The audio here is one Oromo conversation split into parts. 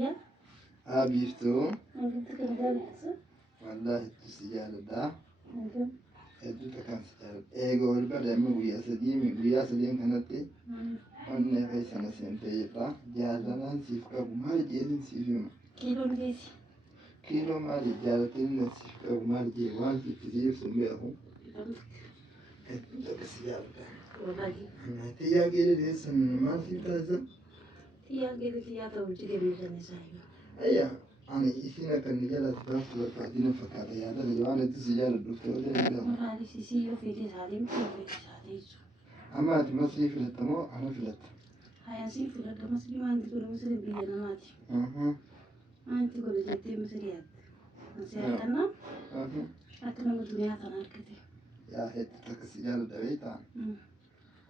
يا عبيفتو أنت كده جالس والله السجالة ده نجم هدوتا كان سجالة إيجو البرد من ويا سديم كانت أنا في سنة سنتين جالنا نسيفك وما جيل نسيفهم كيلو ليسي كيلو ما جالتين نسيفك وما جيل وان تكذيب سمعه هدوتا السجالة ده والله تيا جيل لسه ما في كذا تيا قلت يا توجي من جنسايا أيه أنا إثنين كان نجلا تبارك وقاعدين فكرة يا ده الجوان تسجل الدكتور ده ما علي سيسي وفي تساليم في تساليم أما تمسي في التمو أنا في الت هيا سيف ولا تمسلي ما عندي كل مسلم بيجنا ماتي ما عندي كل جدي مسريات نسيت أنا أكلم الدنيا تنار كتير يا هيت تكسجل الدويتا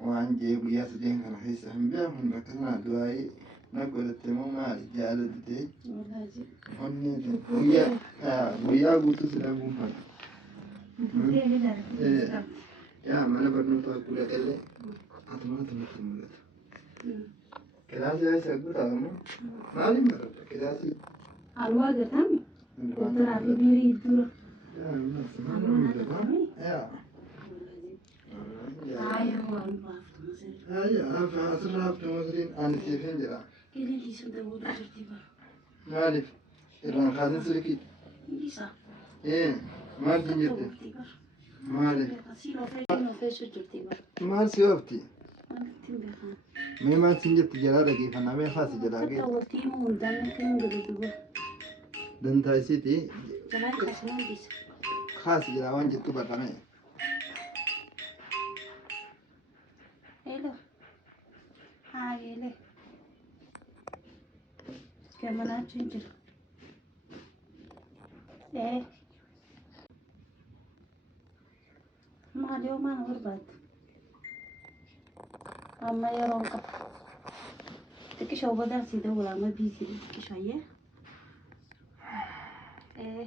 وعندي ويا سدين كان حيس هم بيهم بكرنا دواي نقول التمو ما رجال دتي والله جي هني ويا قلت سلامهم فن يا ما أنا برنو تقول كله أتمنى تمت كلاسي هاي سأقول تامو ما لي مرة كلاسي الواقع تامي ترى في بيري الدور يا الناس ما نقول يا هاي هو المعرفة مثلا هاي فأسرع في مصرين أنا سيفين جرا كده اللي سندور ترتيبا مالف إيران خادم سلكي ليسا إيه مال تنجرت مالف سينو في ترتيبا مال سيوفتي ما تنبخان مي مال تنجرت جرا لقي فنا مي خاص جرا حتى كي وتيم ودان كان قدوبا دن تاي سيتي زمان كسران بيس خاص جرا وان جت كبر كمان هلو هاي ليه كمان تنجر ايه ما اليوم انا غربت اما يرونك تكشف بدل سيده ولا ما بيزي تكشف هي ايه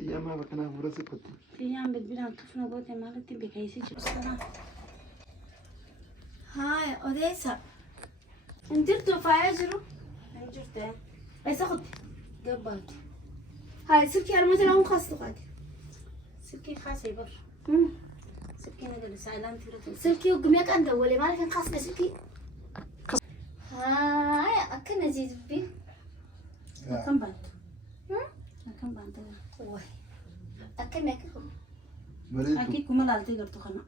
يا ما بكنا فرصة كنت في عم بتبين طفنا قوتي مالتي بكيسي جبسنا هاي أوديسا انترتو فايجرو انجرت أيسا خد قبلت هاي سلكي أنا مثلا مخصص قادي سلكي خاصة بر سلكي نقدر سايلان تيرتو سلكي وقميك أنت ولي مالك أن خاص سلكي هاي أكن نزيد بي كم بنت كم بنت واه أكن ماك بريتو أكيد كم لا تقدر تخنا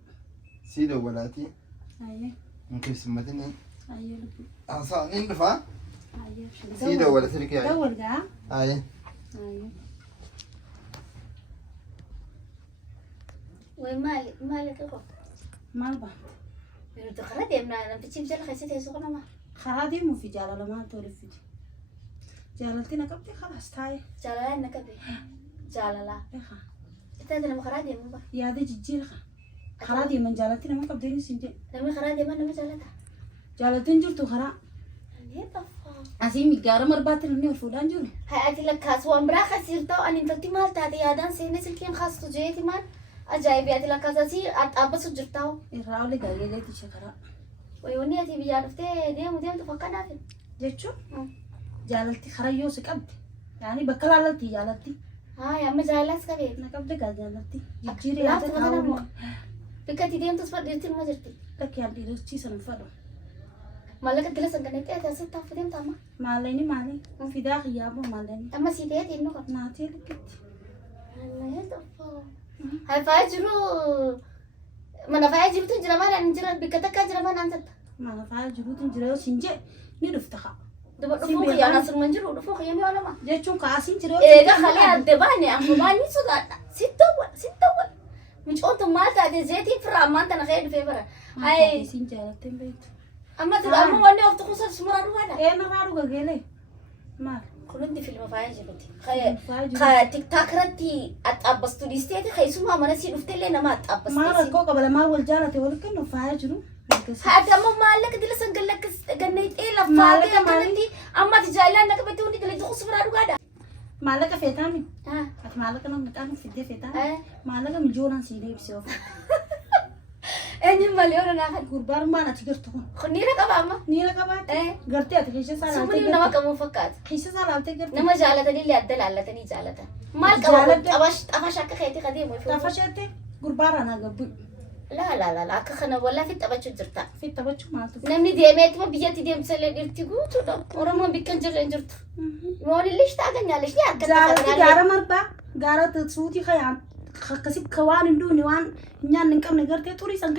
سيدو ولاتي أيه ممكن سمتني أيه أصلا نندفع أيه سيدو ولا سلكي دور جا أيه أيه وين مالك أخو مال بنت من تخرج يمنا أنا بتجيب جل خيسة يسوقنا ما خرادي مو في جالة ما تولي في جالتنا كبتي خلاص تاي جاللا نكبي جاللا إخا تادنا مخرج يمنا يا ذي جيل خرادي من جالتنا ما كبديني سنتي نمي خرج يمنا نمي جالتا جالتين جرتو خرا هي طفا أسي متجارة مرباتنا نيو فلان جوني هاي أتي لك كاس وامبرا خسيرتو أنا انتلتي مال تادي يادان سيني سلكين خاص تجيتي مان أجايبي أتي لك كاساسي أبى سجرتاو الراولي قاعدة تشكرا ويوني أتي بيجارفتي ديم تفكنا في جتشو جالتي خرا يوسك أبدي يعني بكلالتي جالتي هاي أما جايلاس كبير أنا كبدي جالتي جيري لا هذا تفكنا مو كاول بكتي ديم تصفر ديرتي ما جرتي لك يا دي رشتي سنفرو مالك تلسن كنتي أتي أسد تفديم تاما ماليني مالي في داخل يابو ماليني أما سيدي إنه قط ناتي لكت أنا يتفا هاي فاجرو ما نفاجرو تنجرا ما ننجرا بكتك أجرا ما ننزل ما نفعل جبوت جريو سنجي ندفتها دفوق يا ناصر منجرو دفوق يا ولا ما جتشو كاسين جريو إيه ده خليها الدباني أخو باني سودا ستة مش قلت مالت هذه زيتي فرع ما أنت نخيل في فرع هاي سنجالتين بيت أما ترى أما واني أفتح خصوص سمرة روحنا إيه ما بعرف قليل ما كلندي في المفاجأة بتي خا تيك تاك رتي أتقبض توديستي خي سوما ما نسي نفتح لنا ما أتقبض ما ركوك قبل ما أول جالتي ولكن نفاجرو هذا ما مالك دي لسه قال لك قنيت إيه لفاقة كلندي أما تجايلان لك بتوني قال لي خصوص سمرة روحنا مالك فيتامين ها مالك أنا مكانه في الدفيتامين مالك مجوران سيدي بسيوف إيه Eenyu maliyoona naakan. Gurbaan maan ati gartu kun. Khuniira qaba amma. Niira qabaate. Gartee ati keessa isaa Sumuni laaltee nama gartee. qabu fakkaata. Keessa isaa laaltee gartee. Nama jaalatanii illee adda laallatanii jaalatan. Maal qaba xafash akka keetii qadeemu ifu. Taafasheetti gurbaaraan haa gabbu. La akka kana wallaa fi taphachuu jirta. Fi taphachuu maaltu. Namni deemeetuma biyyatti deemsallee dhirti guutuudha. Oromoon bikka hin jirre hin jirtu. Moonillee taaganyaallee ni argata. Jaalatti gaara marbaa gaara suutii kayaan akkasii ka waan hin duune waan nyaanni hin qabne gartee xurii san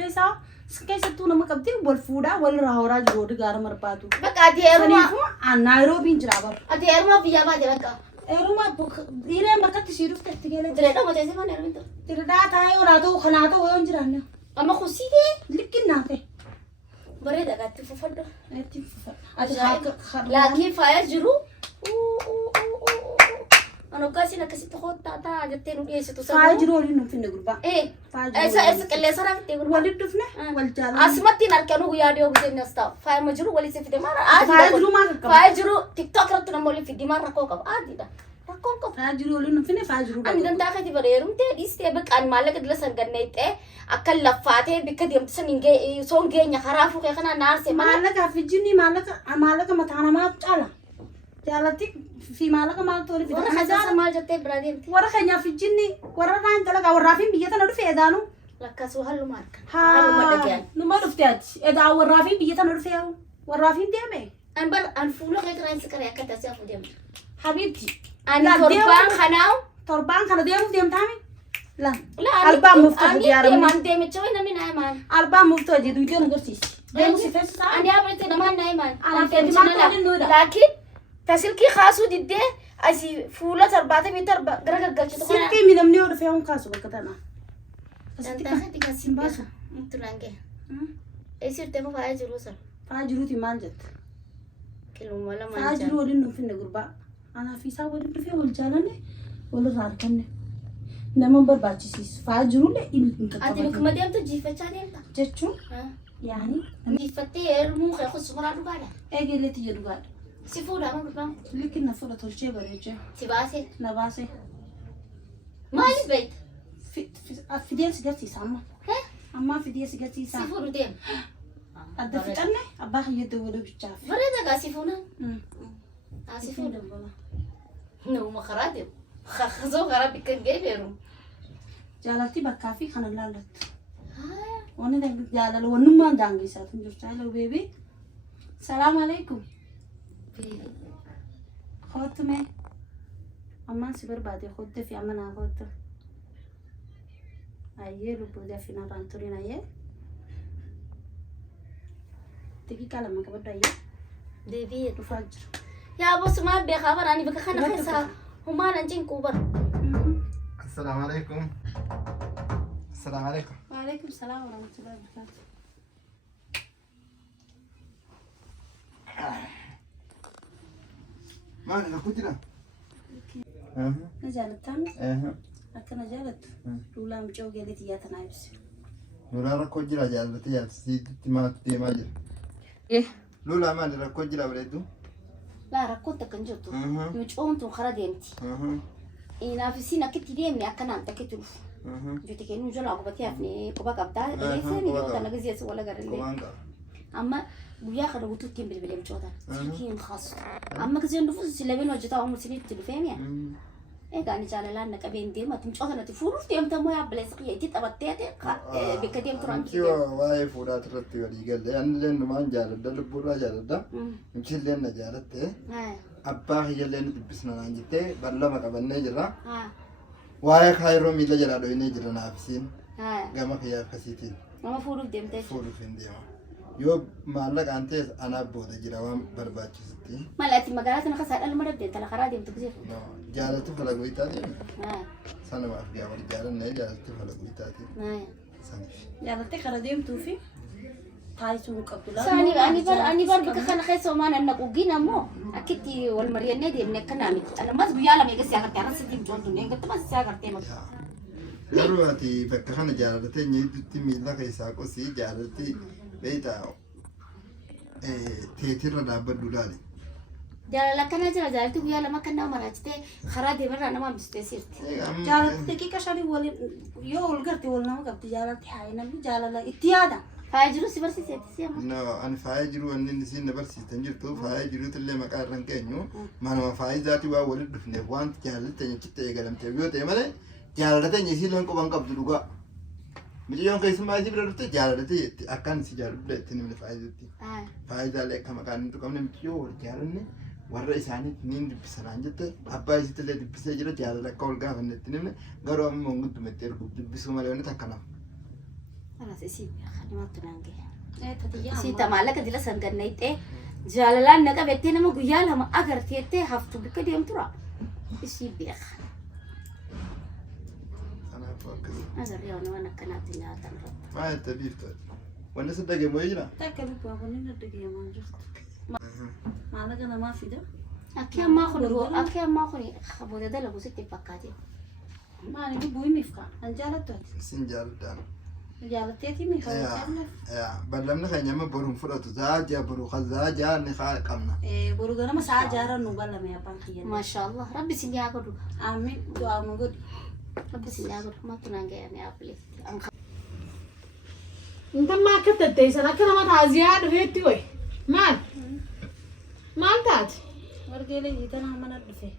keessattuu nama qabdee wal fuudhaa walirraa horaa jiru odi gaara marbaatu. Bakka ati heerumaa. Kanaafuu Naayiroobiin jira bara. Ati heerumaa biyyaa baate bakka. Heerumaa dhiireen bakkatti sii dhufte itti galee. Direedha mateessee mana heerumin ta'u. Dirdaa taa'ee olaa ta'u kanaa ta'u yoo hin jiraanne. Amma kusiitee. Likkinnaa ta'e. Bareeda gaatti fufadhu. Itti fufadha. Laakiin faaya jiru. Anokkaasiin akkasitti hoottaa jettee nu dhiyeessitu. Faaya jiru waliin nu finne gurbaa. Eessa qilleensa raafittee gurbaa. Waliin dhufne wal jaalladhu. Asumatti hin arginu guyyaa dhiyoo biteenyas ta'a. Faaya ma jiru waliin si fide maara. Faaya jiru maal qaqqaba? Faaya jiru tiktok irratti nama waliin fiddi maal rakkoo qaba. Aadiidha. Rakkoon qaba. Faaya jiru waliin nu finne faaya jiru. Ani dantaa keetii bareerumtee dhiistee biqaan maallaqa dila sanganneettee akka laffaatee bikka deemtu san soon geenya karaa fuukee kanaa naarsee maallaqa fi jinni maallaqa mataa namaa caala. Jaalatti fi maallaqa maaltu waliin warra kasaasa maal jettee biraa deemti. Warra keenyaa fi jinni warra naan dalagaa warraa fi biyya tana dhufe edaanu. Lakkasuu halluma argan. Halluma dhagayaan. Numa dhufte ati edaa warraa fi biyya tana dhufe warraa fi deeme. An fuula kee kanaan si qaree akka taasise hafu deemtu. Habiibti. Ani torbaan kanaaw. Torbaan kana deemuuf deemtaami. La. La albaan muftu diyaaramu. Ani deemicha way namni naa himaan. Albaan muftu hojii duujoon agarsiisi. Deemusi feesisaa. Ani abalite namaan naa himaan. Ani deemti maal nuudha. Laakiin tasilkii kaasuu diddee asii fuula torbaatamii torba gara gaggalchitu kana. Silkii midhamni yoo dhufe yoon kaasu bakka tana. Dantaa kati kasi baasa. Turange. Eessirtee moo faaya jiru san? Faaya jiruuti maal jette? Kiluma lama. Faaya jiru waliin nuuf finne gurbaa. Anaa fi isaa waliin dhufee wal jaalanne walirraa arganne. Nama barbaachisiisu. Faaya jirullee inni qaqqabatu. Ati bakkuma deemtu jiifachaa deemta. Jechuun yaani. Jiifattee heerumuu kee kun sumaraa dhugaadha. Eegaleetti jedhu gaadha. Si fuudhaa moo gurbaan? Likki na fuudha tolchee bareechee. Si baasee? Na baasee. Maaliif beekta? Fideen si garsiisa amma. Amma fideen si garsiisa. Si fuudhu deema. Adda fixanne abbaa kiyya dawwaluu bichaaf. Bareeda gaa si fuudhan. Si fuudhan. Nama karaa deemu. Kakasoo karaa bikka hin geebeeru. Jaalatti bakkaa fi kana laallattu. Wanni jaalala wannummaan daangeessaa tun jirtu. Hello baby. Salaam alaikum. Kootu mee. Ammaan si barbaade koottee fi amma naa koottu. Ayyee lubbuu dafii narraan turin ayyee. Daqiiqaa lama qabaddu ayyee. Deebi'ee dhufaa jira. yaa bosumaa beekaa baraani bakka kana keessaa humaan an cinquu bara. Assalamu alaikum. Assalamu alaikum. Waalaikum salaam warahmatullahi wabarakatuh. Maali rakku jira? Na jaalattaan akka na jaalattu duulaa mucoo geelitti yaatanaa ibsi. Lolaa rakkoo jira jaalatee jaallatisiitti maatu deemaa jira. Lolaa maali rakkoo jira bareeddu? Laa rakkoon takka hin jirtu. Mucoon tun karaa deemti. Inaafisiin akkitti deemne akkanaan takkitti dhufu. Juuti kennu jalaa qubatee hafnee quba qabdaa. Eegseen yoo kana gazeessa wala garallee. Amma guyyaa kana guutuutti hin bilbilee mucootaan. Silkii hin kaasu. Amma gizeen dhufu silabeen hojjetaa uumur sinitti dhufee mi'a. Egaa ani jaalalaan naqabee hin deemu. Ati mucoota natti fuudhuuf deemta moo yaabbileessa kiyya itti taphattee bakka deemtu raan kiyya. Waa'ee fuudhaati irratti walii galle. Ani illee numaan jaaladda lubbuudhaa jaaladda. Muci illee na jaalatte. Abbaa kiyya illee nu dubbisna naan jettee ballama qabannee jirra. Waa'ee kaayiroo miila jalaa dhohinee jira naafisiin. Gama kiyya akkasiitiin. Nama fuudhuuf deemtee. Fuudhuuf hin deema. Yoo maallaqaan ta'es anaaf booda jira waan barbaachisutti. Malaati magaalaa sana kasaa dhalma dhabdee tala karaa deemtu gisee. Jaalatti falaguu itaatiin. Sanumaaf gaa wal jaalannee jaalatti falaguu itaatiin. Jaalattee karaa deemtuu fi taayisuu hin qabdu laata. Ani bar bakka kana keessa homaan anna quggin ammoo akkitti wal mari'annee deemne akkanaa miti. Alamas guyyaa lama eegas yaagartee arrasi diimtoon tun eeggattumas si yaagartee maqaa. Garuu ati bakka kana jaalattee nyeetutti miila keessaa qosii jaalatti beektaa teetirra dhaabbaddu laali. Jaalala akkana jira jaalatti guyyaa lama akka nama maraachitee karaa deemarraa nama hambistee sirti. Jaalatti daqiiqa shanii waliin yoo ol garte wal nama qabdi jaalatti haa namni jaalala itti yaada. Faajiru si barsiiseeti si amma. No, ani faaya jiru wanni isin na barsiistan jirtu faaya jiruutu illee maqaa irra hin keenyu manuma faayidaati waa walitti dhufneef waan jaalatanya citta eegalamteef yoo ta'e malee jaalalatanya isii loon quban qabdu dhugaa. Miciyyoon keessummaa isii bira dhufte jaalatee jetti akkaan si jaaladhu itti nimni faayidatti. Faayidaalee akka maqaan hin tuqamne miciyyoo wal jaalanne warra isaaniitti niin dubbisanaan jette abbaa isiitti illee dubbisee jira jaalala akka wal gaafanne itti nimne garuu amma mongudduma itti erguuf dubbisuu malee wanni takka nama. Anas isi khadimatu nange. Si tamallaka dila sanganneete jalalan naqa bette nama guyyaa lama agarteete haftu bika deemtura. Isi beekh. Kanaaf akkas. Azar yoo nama akkanaatti nyaatan rabba. Maa itti biiftu. Wanni si dhagee moo'ee jira? Takka bibbaa wanni na dhageemaa jirtu. Maallaqa namaa fida. Akki ammaa kun booda dalagu sitti fakkaate. Maali lubbuu himiif kaa? An jaalattu ati. Isin jaaladhaan. Jaalatteeti mi kan jaalladhu. Bal'amni keenya amma boruun fudhatu zaajaa boruu kan zaajaa ni haa qabna. Boru ganama sa'a jaaran nu bal'ame abbaan kiyya. Maashaallah rabbi sin yaa godhu. Amiin du'aa nu godhi. Rabbi sin yaa godhu matu nange yaa appile. Inta maa akka tatteessan akka nama taaziyaa dhufeetti wayi. Maal taate? Wargeelee hiitan hamana dhufe.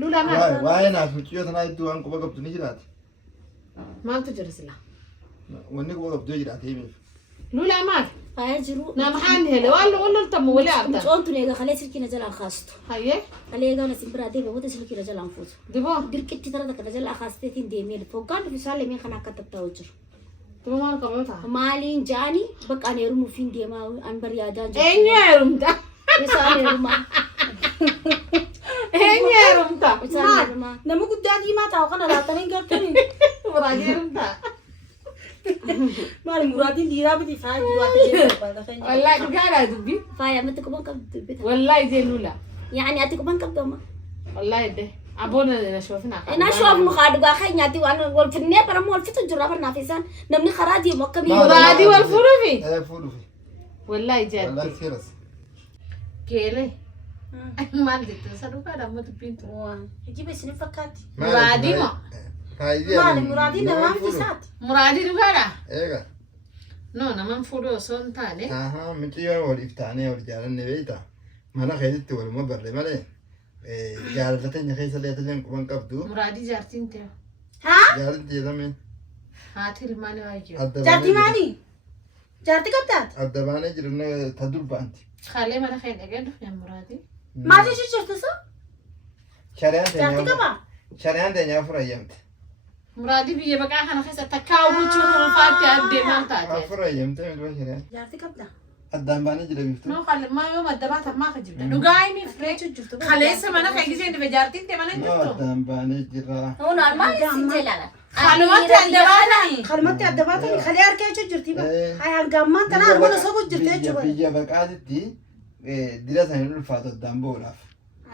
Lula maal? Waa'ee naaf muciyyoo tanaa iddoo waan quba qabdu ni jiraati. Maaltu jira sila? Wanni quba qabdu jiraate himiif. Lula maal? Faaya jiru. Nama aan hele wallu tamu wali arda. Mucoontu neega kalee silkiina jalaan kaastu. Hayyee? Kalee egaa sin biraa deebe wata silkiina jalaan fuutu. Diboo? Dirqitti tara takka jalaa kaasteetiin deemee foggaan dhufi saalee mee kana akka tattaa'u jiru. Diboo maal qabata? Maaliin jaani bakka ani heerumu fiin deemaa an bari yaadaan jiru. Eenyu heerumta? Isaan heerumaa. Eenyu heerumta? Isaan heerumaa. Nama guddaa diimaa taa'u kana laatanii gartanii. Muraadii heerumta? Maali muraadiin dhiiraa biti faaya muraadii jedhamu. Wallahi dhugaadhaa dubbi. Faaya matti quban qabdu dubbita. Wallahi jee Lula. Yaani ati quban qabdu amma. Wallahi de. Aboona na shoofina. Ina shoofnu haadhugaa keenyaatti waan wal finnee baramu wal fitu jirra barnaaf isaan namni karaa deemu akka biyya. Muraadii wal fuudhuufi? Fuudhuufi. Wallahi jee. Wallahi seeras. Keelee. Maal jettee saduukaadha amma dubbiin tu. Ejiba isin fakkaatti. Muraadii moo? Maali muraadiin namaan fisaati. Muraadii dhugaadha? Eega. No naman fuudhu osoo hin taane. Muciyyoo waliif taanee wal jaalanne beektaa. Mana keessatti waluma barre malee jaalatanya keessa leetaleen quban qabdu. Muraadii jaartiin ta'e. Haa? Jaalatni jedhame. Haati ilmaan waayyo. Jaartii maali? Jaartii qabdaati? Adda baanee jirna ta durbaanti. Kaalee mana kee dhagee dhufe muraadii. Maati ishee jirtu sa? Shari'aan teenyaa furayyamte. Muraadii biyya baqaa kana keessatti akka hawwachuun ulfaatti addee maal taate? Furayyamte midhuu shari'aan. Jaartii qabda. Addaan baanee jira biftu. Noo kaalee maa yoo madda baata maa ka jirta? Dhugaa himi firee jirtu. Kaleessa mana kee gisee dhufe jaartiin ta'e mana Noo jirtu. addaan baanee jira. Hunaan maal isin jeelala? Kalumatti adda baatanii. Kalumatti adda baatanii kalee harkee jechuun jirti ba. Hayaan gaammaan tanaa argoon osoo jirti jechuudha. Biyya baqaatitti dira isaanii ulfaatu addaan ba'uudhaaf.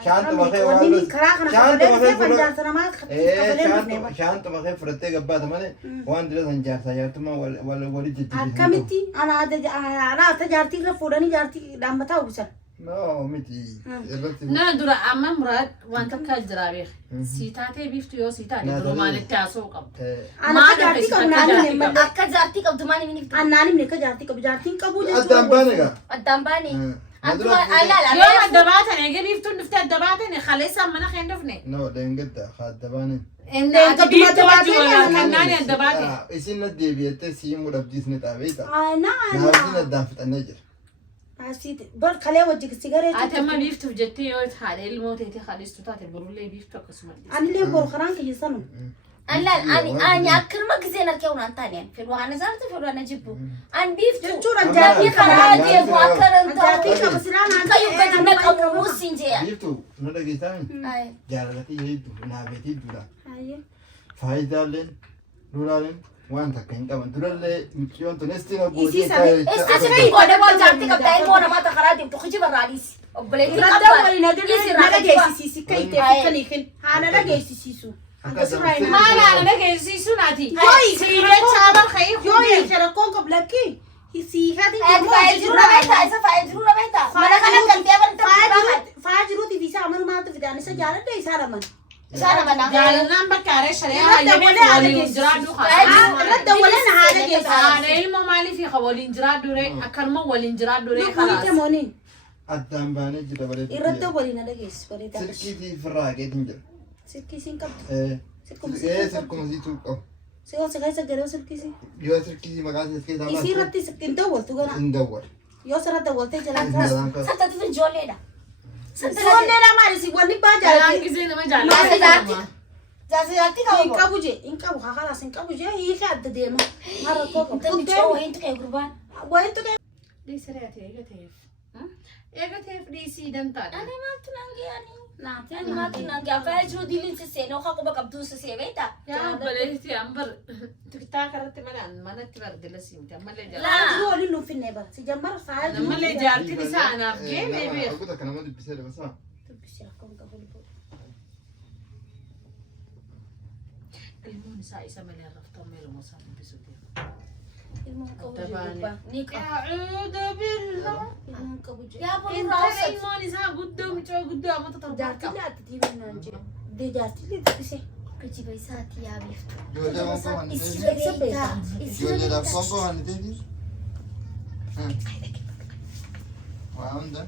Shaantuma kee fudhattee gabbaata malee waan dira san jaarsaa jaartummaa walitti jijjiiranii. Akkamitti ana akka jaartii irra fuudhanii jaartii dhaammataa uwwisan. No miti. Na dura amma muraad wanta akka jira beek. Siitaatee biiftu yoo siitaate duruu maalitti haasa'u qabdu. Ana akka jaartii qabu naannoo hin malle. Akka jaartii qabdu maali mini fita? Annaan himne akka jaartii qabu jaartiin qabu jechuudha. Addaan baane gaa. Addaan baane. Madura yoo adda baatan eegee biiftuun dhufte adda baatan kaleessa mana kee hin dhufne. No deengedda adda baane. Ati biiftuu wajji walaa kannaani adda baate. Isin na deebi'ettee siimuu dhabdiis ni xaabeeta. Naa. Naafsiin addaan fixannee jira. Bar kalee wajji sigaree. Ati amma biiftuuf jettee yoo haadha ilmoo teetee haadhistu taate borullee biiftu akkasuma. Anillee boru karaan kiyya sanu. Ani akkirma gisee narkee unaan taaneen fedhu waan isaanitti fedhu waan jibbu. An biiftu Jechuudha jaartii karaa deemu akka jaartii qabu silaa naan kayyuu gadi naqamu muusiin jeeya. Biiftuu nu dhageessaan jaalalatii hedduu naabeetii dura. Faayidaaleen duraaleen waan takka hin qaban durallee mucayyoon tun estiin Isii Asirratti qooda waan jaartii qabdaa ilmoo namaata karaa deemtu kijiba raadhiis. Obboleettii Radda qabdaa. waliin dhageessisiisi kan itti fikkanii kan haana dhageessisiisu. Maala ana dhageessisuu naati. Yoo Siidee chaaba ka'ee yoo hiike rakkoon qabu lakkii hiikati Faaya jiru na beektaa isa faaya jiru na beektaa. Mana kana galtee amantaa faaya jiruutiif isaa amanu maaltu fidaan isa jaaladha isaa dhaman. Sana bana. Jaalallaan bakka aree shari'aa hayyamee waliin jiraadhu Radda walana haala geessa. haadha ilmoo maaliif hiika waliin jiraadhu ree akkanuma waliin jiraadhu ree Lukuun kalaas. mooniin. Addaan baanee jira bareedu. Irradda waliin dhageessu bareedaa. Silkii firraa keetiin jira. Silkii siin qabdu. Silkuma siituu qabu. Si hoose keessa garee silkii si. Yoo silkii maqaa isaa keessaa baatu. Isii irratti hin dawwaltu gana. Hin dawwal. Yoo sirra dawwaltee jalaan kaasa. Jalaan kaasa. Santa tu ijoolleedha. Ijoollee lamaan isin wanni baa Jalaan jaalatti. gisee nama Jaartii jaalladha. jaartii Hin qabu. qabu je hin qabu haalaas hin qabu je hiika adda deema. Mara koo Intalli coo wayiin tuqee gurbaan. wayin tuqee. Dhiisiree ati eegateef. Eegateef dhiisii dantaadha. Ani maaltu nangee ani. Naati ani maaltu nangee afaan jiru diiliin siseenee okaa quba qabduu sisee beektaa. Yaa baleetti ambar tiktaaka irratti manatti bargala siimte ammallee Laa. jaalladha. Aduu waliin nuuf finne bara. Si jammara faaya jiru. Ammallee jaartiin isaa anaaf geemee beeku. Aku tak nama dipisah dah pasal. Dubbisi rakkoon qabu lubbuudha. Ilmoon isaa isa malee raftamee ilmoo isaa dubbisu deema. Ilmoon qabu je Dabaanii. gurbaan. Ni qabu. Yaa'uudha billaa. Ilmoon qabu je. Yaa boru Intala raawwatu. ilmoon isaa guddoo mucoo guddoo amma torba Jaartii qaba. laatti diimee naan je. De jaartii dubbise. Kijiba isaati yaa biiftu. Ijoollee waan qaban Isi ta'eef. beektaa. Ijoolleedhaaf waan qaban ta'eef. Waa hunda.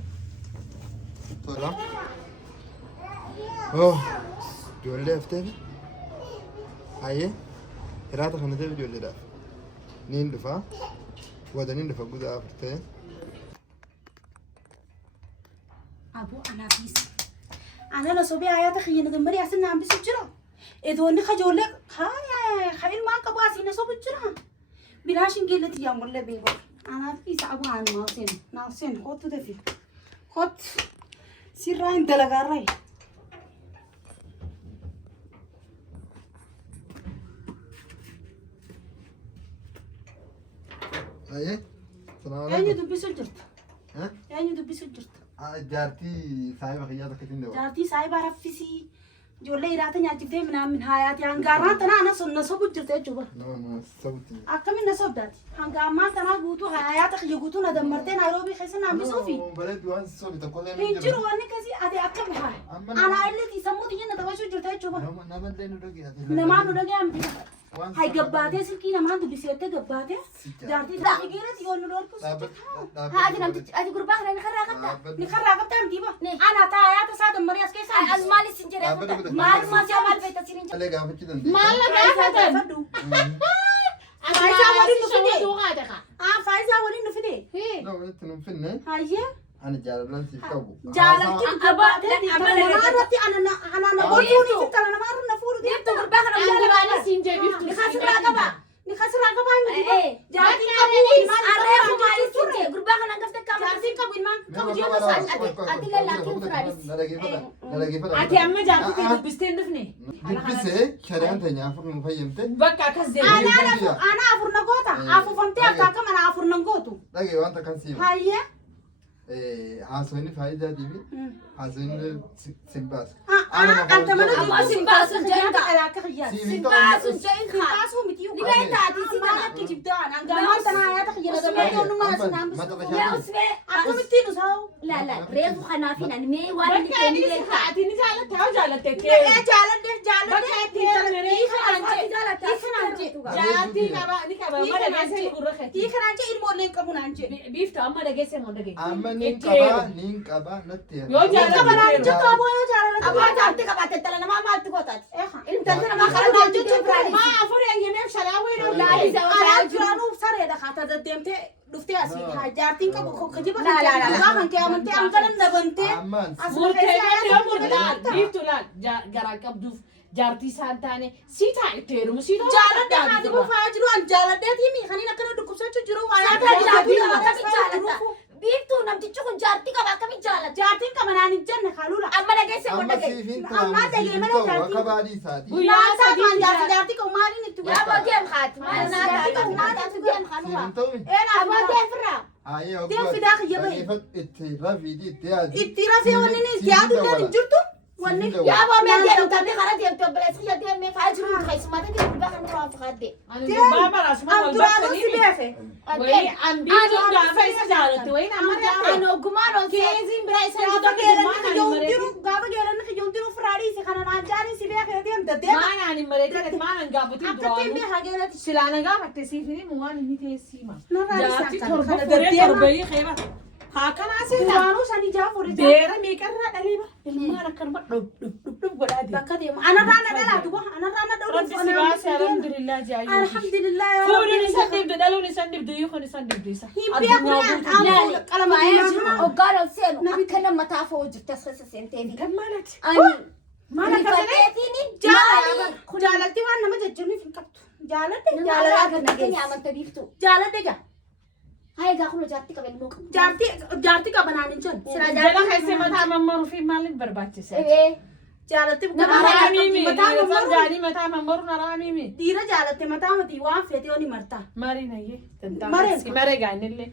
Tola. Oh. Ijoollee hafteef. Hayyee. Hiraata kana ta'eef ijoolleedhaaf. Niin dhufa. Wadaniin dhufa guddaa afurtee. Aboo anaafis. Anana sobee hayaata kiyyina dambarii asin naan bisu jira. Edoonni kajoollee haa ilmaan qabu asiin sobu jira. Bilaashin geellatti yaa mul'ee beeku. Anaafis aboo haan naaf seen kottu tafi. Kottu sirraa hin dalagaarraa. Hayyee. Salaam Eenyu alaikum. dubbisu jirtu? Eenyu dubbisu jirtu? Jaartii saahiba kiyyaa takka ittiin dabalu. Jaartii saayibaa raffisii ijoollee hiraata nyaachiftee minaamin haayaati hangaarraa tanaa na sobu jirtu jechuudha. Nama sabuti. Akkamiin na sobdaati? Hanga ammaa tanaa guutuu hayaata kiyya guutuu na dammartee Naayiroobii keessa naan bisuufi. Bareedu waan sobi tokko illee Hin jiru wanni kasii ati akkami haa? Anaa illee sammuu xiyya na taphachuu jirta jechuudha. Nama illee nu dhagee. Namaan nu dhagee amti. Hay gabbaatee silkii namaan dubbiseettee gabbaatee jaartii dhaabigeerati yoo nu dhoorkus. Haati namtichi ati gurbaa kana ni karraa qabda. Ni karraa qabdee amtii ba? Nee. Ana taa hayaata isaa dammarii as keessaa As maalis hin jedhee qabda. Maal maal yaa maal beektaa siin hin jedhee. Alee gaafachuu dandeenya. Maal na gaafatan? fadhu. Faayisaa waliin dhufee duuqaate ka. Faayisaa waliin nu fide. Na walitti nu finne Hayyee. ani jaalalaan siif qabu. Jaalatti gabbaatee namaarratti ana bolfuun itti namaarra na fuudhu Deemtu gurbaa kana Ani maal baala siin jeebiftu. ni kasirraa qaba. Ni kasirraa qaba inni Eh, jaalatti qabu ilmaan Arreefu maalis hin jedhee gurbaa kana hangafte qabu. jaalatti qabu ilmaan qabu jiru ati lallaatiin furaanis. Na dhageeffadha. Ati amma jaartii dubbistee hin dhufne. Dubbisee shari'aan teenya afur nu fayyamte. Bakka akkas deemu. ana afur na goota afufamtee akka mana afur nan gootu Dhagee wanta kan siif. hayyee Haasawni faayidaatii fi haasawni simbaas. anta mana Amma sin baasun jedhan ta'a. akka kiyyaati Sin baasun jedhan kaa. kaasuu miti Ni beektaati si maal kana. akka jibdaan hangamaan tanaa hayaata kiyya nagamee yoonu mana sinaan bisu Yaa usbee. akkamittiin usaa'u Laala reefu kanaafin ani mee waan inni Bakka kenni adii beektaa. ati ni jaalatte haa jaalatte Dhaqee kee. jaaladde Jaartii qaba ni qaba amma dhageessee gurra kee. kanaan jee ilmoollee hin qabu naan jee Biiftu amma dhageessee moo dhageessee. Amma niin qabaa niin qabaa natti yaa. Yoo jaalladhe jettu aboo yoo jaalala Abbaa jaartii qabaate tala namaa maaltu gootaati? eha Intalli namaa karaa deemtu deemtu maa afur eeyyameef shalaawee dha. Laali anaa zawwaa jiru. jiraanuuf sareedha kaata deddeemtee dhuftee asii jaartiin qabu kajiba Laa, laa, laa. dhugaa kan kee amantee hangalan dabantee Ammaan as Murteeffate yoo murtaa'an biiftu laal garaa qabduuf jaartii isaan taane sii taa itti heerumu sii taa. jaaladde haati bufaa jiru an jaaladdeetiimi kaniin akkana dhukkubsachuu jiru Akka jaartii qaba akkamiin jaalatta? Biiftuu namtichi kun jaartii qaba akkamiin jaalatta? jaartiin qaba naan hin jenne kaalula Amma dhageessee moo amma dhageesse? siifin Ammaa ta'u dhagee siifin mana ta'u jaartii. akka baadii isaati. naasaa kan jaartii qabu maaliin itti Yaa godha booddeen haati. Maal naa taatu naa taatu deem kanuma. Siifin ta'u Abbaa deefirraa. ayee Deem fidaa kiyya bahe. itti rafiidhi itti yaadi. itti rafee wanni ni yaadullee hin jirtu wanni Yaa boomee deemu taatee karaa deemtu obboleessi yaa deemee faa jiru keessummaata deemu gurbaa kan duraan fakkaatee. Ani gubbaa baraasuma an wal duraanuu si bakkanii. beeke Wayii an biiftuun gaafa isa jaalatte wayiin amma Ani ogummaan ol keeziin biraa isa gaafa geelanni kiyyoon jiru gaafa geelanni kiyyoon jiru firaa raadhiisi kana naan jaanii si beekee deemta deema. Maan ani mareetii maan an gaafatiin Akkattiin duraanuu. bee hageelati. Silaana gaafatte siifini waan inni teessima. Narraa Jaartii isaa torba kana furee deddeema. torbayii keeba. Haa kanaa seetaa. Duraanuu sanii jaafurii. Beera meeqarraa dhaliiba. Ilmaan akkanuma dhub godhaa deema. Bakka deema. Anarraa na dhalaatu ba? Anarraa na dhalaatu. Rabbi si baase alhamdulillah jaayyuu. Alhamdulillah yaa Fuudhuun isan dibde dhaluun isan dibde yuukon isan dibde isa. Hibbee kuraan Laali qalama qalama oggaara seenu akka nama taafoo jirta sasa seenteefi. Gammaadhaati. Ani maal akkasii rifateetiin jaalatti waan nama jechuuniif hin qabdu. Jaaladhe nama jaaladhe nageenya amanta biiftu. jaaladhe gaa. Haye gaa kun jaartii qaban moo qabu. Jaartii qabanaan hin jiru. Sira Jala keessi mataa mammaruu fi maaliif barbaachisa? jaalatti Naraamimi. mataa Mataa mammaru gaanii mataa mammaru naraamimi. dhiira jaalatte mataa matii waan feetee oni martaa. Marii nayyee. Maree. Si maree gaanillee.